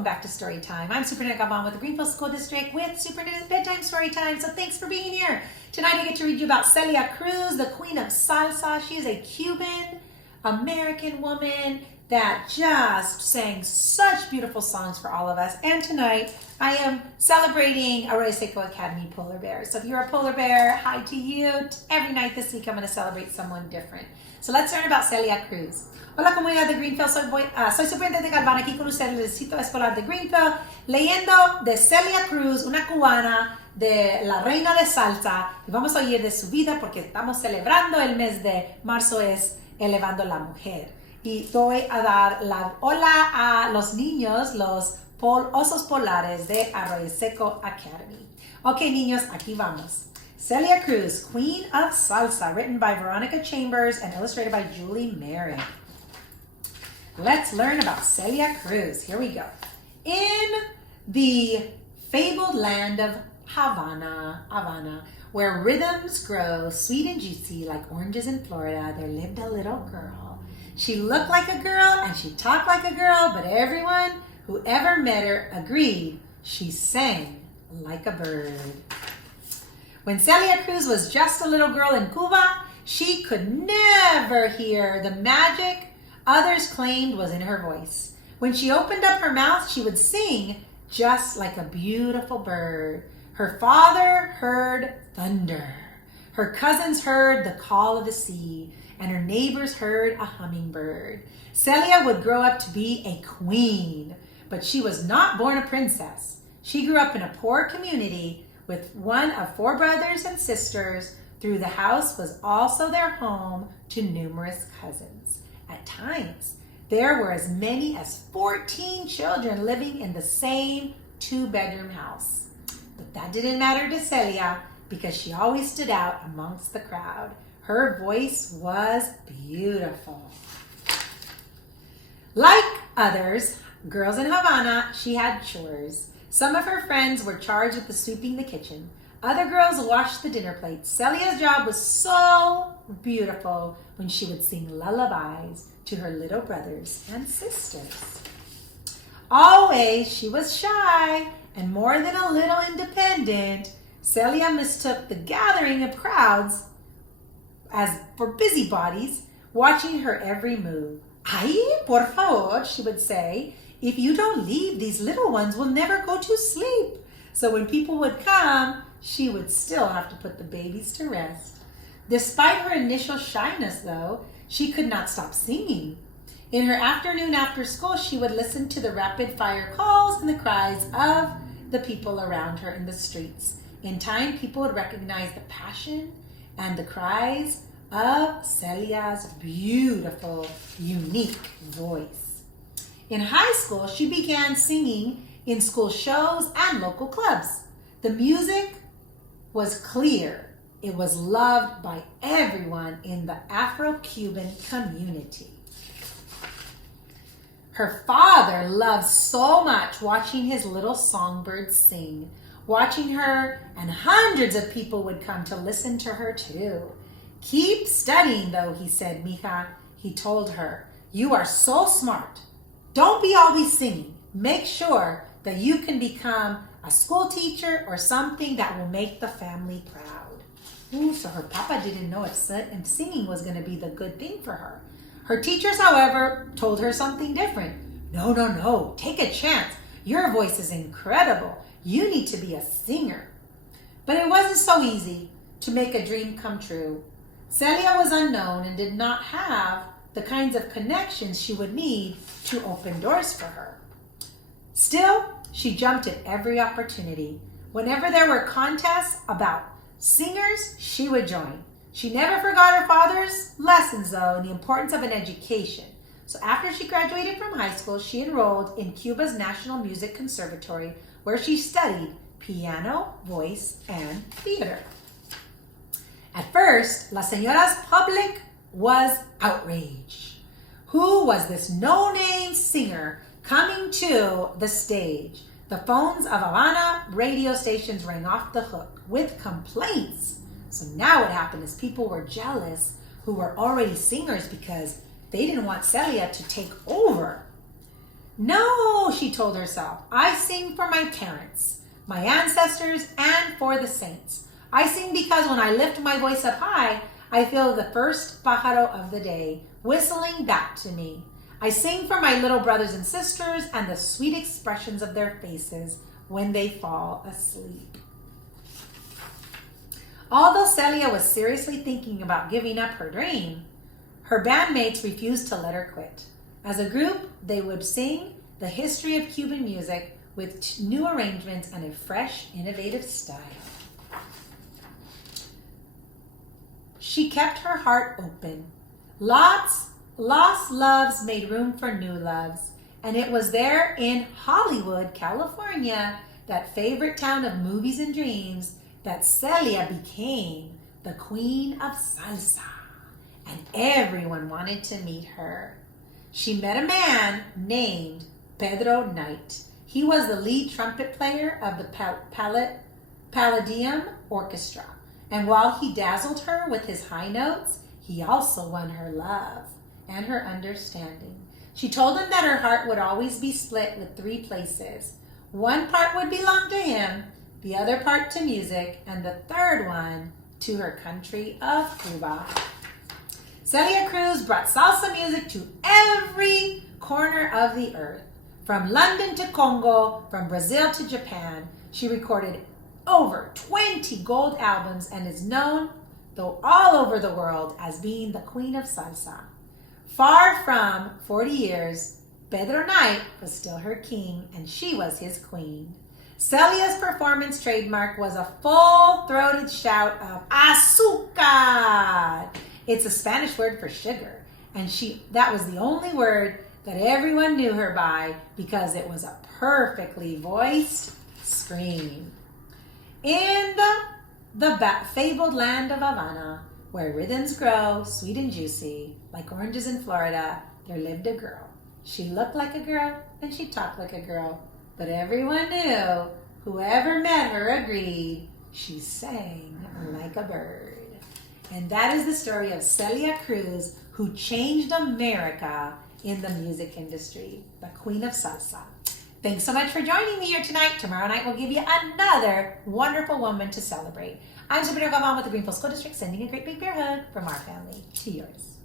welcome back to Storytime. I'm Superintendent Galvan with the Greenfield School District with Superintendent Bedtime Storytime. So thanks for being here. Tonight I get to read you about Celia Cruz, the queen of salsa. She is a Cuban-American woman that just sang such beautiful songs for all of us. And tonight I am celebrating Arroyo Seco Academy Polar Bear. So if you're a polar bear, hi to you. Every night this week I'm going to celebrate someone different. So let's learn about Celia Cruz. Hola comunidad de Greenfield, soy Superintendente Galvan aquí con ustedes en el distrito escolar de Greenfield, leyendo de Celia Cruz, una cubana de la reina de salsa, y vamos a oír de su vida porque estamos celebrando el mes de marzo, es elevando la mujer. Y doy a dar la hola a los niños, los osos polares de Arroyo Seco Academy. Ok niños, aquí vamos. Celia Cruz, Queen of Salsa, written by Veronica Chambers and illustrated by Julie Merritt. Let's learn about Celia Cruz. Here we go. In the fabled land of Havana, where rhythms grow sweet and juicy like oranges in Florida, there lived a little girl. She looked like a girl and she talked like a girl, but everyone who ever met her agreed she sang like a bird. When Celia Cruz was just a little girl in Cuba, she could never hear the magic others claimed was in her voice. When she opened up her mouth, she would sing just like a beautiful bird. Her father heard thunder. Her cousins heard the call of the sea, and her neighbors heard a hummingbird. Celia would grow up to be a queen, but she was not born a princess. She grew up in a poor community with one of 4 brothers and sisters. Through the house was also their home to numerous cousins. At times, there were as many as 14 children living in the same 2-bedroom house. But that didn't matter to Celia because she always stood out amongst the crowd. Her voice was beautiful. Like others, girls in Havana, she had chores. Some of her friends were charged with sweeping the kitchen. Other girls washed the dinner plates. Celia's job was so beautiful when she would sing lullabies to her little brothers and sisters. Always she was shy and more than a little independent. Celia mistook the gathering of crowds as for busybodies, watching her every move. Ay, por favor, she would say, if you don't leave, these little ones will never go to sleep. So when people would come, she would still have to put the babies to rest. Despite her initial shyness, though, she could not stop singing. In her afternoon after school, she would listen to the rapid-fire calls and the cries of the people around her in the streets. In time, people would recognize the passion and the cries of Celia's beautiful, unique voice. In high school, she began singing in school shows and local clubs. The music was clear. It was loved by everyone in the Afro-Cuban community. Her father loved so much watching his little songbirds sing. Watching her, and hundreds of people would come to listen to her too. Keep studying though, he said, mija. He told her, you are so smart. Don't be always singing. Make sure that you can become a school teacher or something that will make the family proud. Ooh, so her papa didn't know if singing was going to be the good thing for her. Her teachers, however, told her something different. No, take a chance. Your voice is incredible. You need to be a singer. But it wasn't so easy to make a dream come true. Celia was unknown and did not have the kinds of connections she would need to open doors for her. Still, she jumped at every opportunity. Whenever there were contests about singers, she would join. She never forgot her father's lessons, though, and the importance of an education. So after she graduated from high school, she enrolled in Cuba's National Music Conservatory, where she studied piano, voice, and theater. At first, La Señora's public was outraged. Who was this no-name singer coming to the stage? The phones of Havana radio stations rang off the hook with complaints. So now what happened is people were jealous who were already singers because they didn't want Celia to take over. No, she told herself. I sing for my parents, my ancestors, and for the saints. I sing because when I lift my voice up high, I feel the first pájaro of the day whistling back to me. I sing for my little brothers and sisters and the sweet expressions of their faces when they fall asleep. Although Celia was seriously thinking about giving up her dream, her bandmates refused to let her quit. As a group, they would sing the history of Cuban music with new arrangements and a fresh, innovative style. She kept her heart open. Lost loves made room for new loves, and it was there in Hollywood, California, that favorite town of movies and dreams, that Celia became the queen of salsa, and everyone wanted to meet her. She met a man named Pedro Knight. He was the lead trumpet player of the Palladium Orchestra, and while he dazzled her with his high notes, he also won her love and her understanding. She told him that her heart would always be split with 3 places. One part would belong to him, the other part to music, and the third one to her country of Cuba. Celia Cruz brought salsa music to every corner of the earth. From London to Congo, from Brazil to Japan, she recorded over 20 gold albums and is known, though all over the world, as being the queen of salsa. Far from 40 years, Pedro Knight was still her king and she was his queen. Celia's performance trademark was a full-throated shout of azúcar. It's a Spanish word for sugar, and that was the only word that everyone knew her by because it was a perfectly voiced scream. In the fabled land of Havana, where rhythms grow sweet and juicy, like oranges in Florida, there lived a girl. She looked like a girl and she talked like a girl, but everyone knew, whoever met her agreed, she sang like a bird. And that is the story of Celia Cruz, who changed America in the music industry, the queen of salsa. Thanks so much for joining me here tonight. Tomorrow night we'll give you another wonderful woman to celebrate. I'm Superintendent Galvan with the Greenfield School District, sending a great big bear hug from our family to yours.